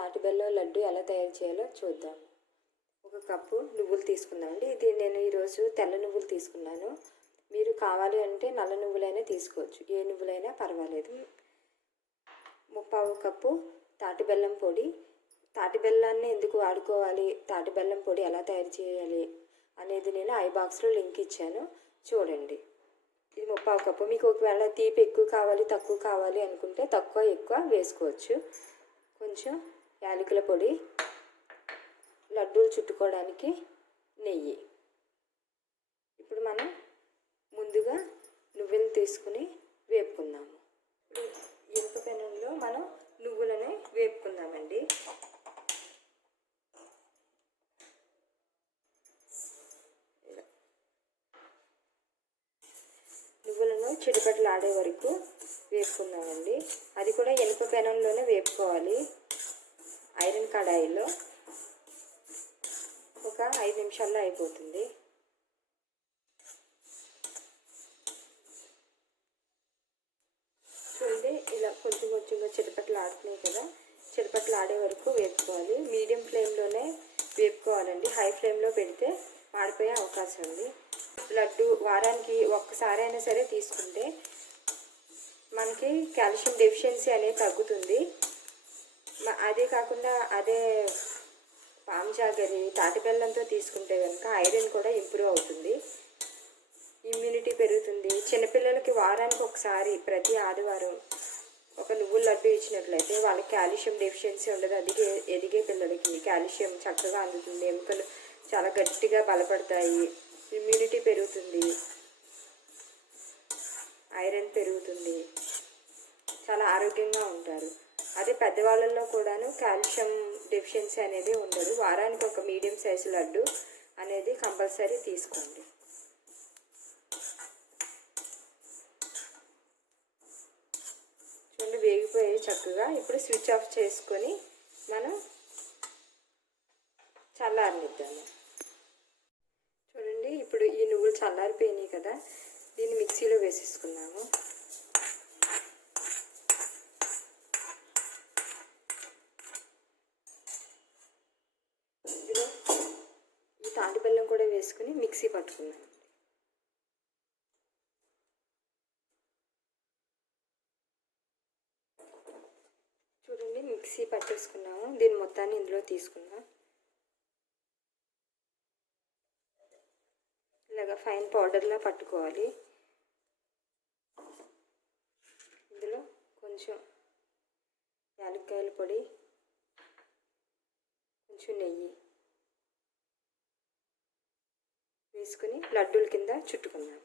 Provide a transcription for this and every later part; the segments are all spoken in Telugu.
తాటి బెల్లం లడ్డు ఎలా తయారు చేయాలో చూద్దాం. 1 కప్పు నువ్వులు తీసుకుందామండి. ఇది నేను ఈరోజు తెల్ల నువ్వులు తీసుకున్నాను. మీరు కావాలి అంటే నల్ల నువ్వులైనా తీసుకోవచ్చు, ఏ నువ్వులైనా పర్వాలేదు. 1/4 కప్పు తాటి బెల్లం పొడి. తాటి బెల్లాన్ని ఎందుకు వాడుకోవాలి, తాటి బెల్లం పొడి ఎలా తయారు చేయాలి అనేది నేను ఐ బాక్స్లో లింక్ ఇచ్చాను, చూడండి. ఇది 1/4 కప్పు. మీకు ఒకవేళ తీపి ఎక్కువ కావాలి తక్కువ కావాలి అనుకుంటే తక్కువ ఎక్కువ వేసుకోవచ్చు. కొంచెం యాలకుల పొడి, లడ్డూలు చుట్టుకోవడానికి నెయ్యి. ఇప్పుడు మనం ముందుగా నువ్వులు తీసుకుని వేపుకుందాము. ఇనుప పెనంలో మనం నువ్వులని వేపుకుందామండి. నువ్వులను చిటపటలాడే వరకు వేపుకుందామండి. అది కూడా ఇనుప పెనంలోనే వేపుకోవాలి. ఐరన్ కడాయిలో ఒక 5 నిమిషాల్లో అయిపోతుంది. చూడండి, ఇలా కొంచెం కొంచెంగా చిటపటలు ఆడుతున్నాయి కదా, చిటపటలు ఆడే వరకు వేపుకోవాలి. మీడియం ఫ్లేమ్లోనే వేపుకోవాలండి. హై ఫ్లేమ్లో పెడితే మాడిపోయే అవకాశం ఉంది. లడ్డు వారానికి ఒక్కసారి అయినా సరే తీసుకుంటే మనకి కాల్షియం డెఫిషియన్సీ అనేది తగ్గుతుంది. అదే కాకుండా అదే పామ్ జాగరి తాటి బెల్లంతో తీసుకుంటే కనుక ఐరన్ కూడా ఇంప్రూవ్ అవుతుంది, ఇమ్యూనిటీ పెరుగుతుంది. చిన్నపిల్లలకి వారానికి ఒకసారి ప్రతి ఆదివారం ఒక నువ్వుల లడ్డు ఇచ్చినట్లయితే వాళ్ళకి కాల్షియం డెఫిషియన్సీ ఉండదు. ఎదిగే పిల్లలకి కాల్షియం చక్కగా అందుతుంది, ఎముకలు చాలా గట్టిగా బలపడతాయి, ఇమ్యూనిటీ పెరుగుతుంది, ఐరన్ పెరుగుతుంది, చాలా ఆరోగ్యంగా ఉంటారు. అదే పెద్దవాళ్ళల్లో కూడాను కాల్షియం డెఫిషియన్సీ అనేది ఉండదు. వారానికి ఒక మీడియం సైజు లడ్డు అనేది కంపల్సరీ తీసుకోండి. చూడండి, వేగిపోయాయి చక్కగా. ఇప్పుడు స్విచ్ ఆఫ్ చేసుకొని మనం చల్లారనిద్దాము. చూడండి, ఇప్పుడు ఈ నువ్వులు చల్లారిపోయినాయి కదా, దీన్ని మిక్సీలో వేసేసుకున్నాము. ఇందులో ఈ తాటి బెల్లం కూడా వేసుకుని మిక్సీ పట్టుకున్నాము. చూడండి, మిక్సీ పట్టేసుకున్నాము. దీని మొత్తాన్ని ఇందులో తీసుకున్నాం. ఇలాగా ఫైన్ పౌడర్లా పట్టుకోవాలి. ఇందులో కొంచెం యాలక్కాయల పొడి, కొంచెం నెయ్యి వేసుకుని లడ్డూల కింద చుట్టుకుందాం.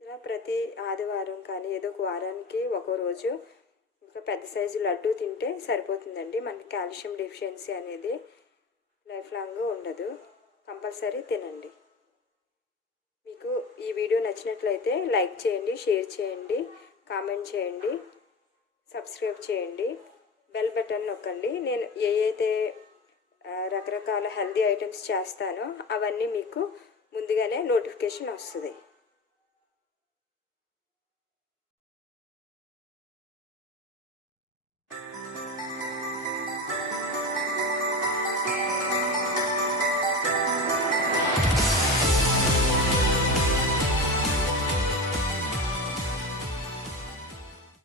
ఇలా ప్రతి ఆదివారం కానీ ఏదో ఒక వారానికి ఒక రోజు ఒక పెద్ద సైజు లడ్డు తింటే సరిపోతుందండి. మనకి కాల్షియం డెఫిషియన్సీ అనేది లైఫ్ లాంగ్ ఉండదు. కంపల్సరీ తినండి. మీకు ఈ వీడియో నచ్చినట్లయితే లైక్ చేయండి, షేర్ చేయండి, కామెంట్ చేయండి, సబ్స్క్రైబ్ చేయండి, బెల్ బటన్ నొక్కండి. నేను ఏదైతే రకరకాల హెల్దీ ఐటమ్స్ చేస్తానో అవన్నీ మీకు ముందుగానే నోటిఫికేషన్ వస్తుంది.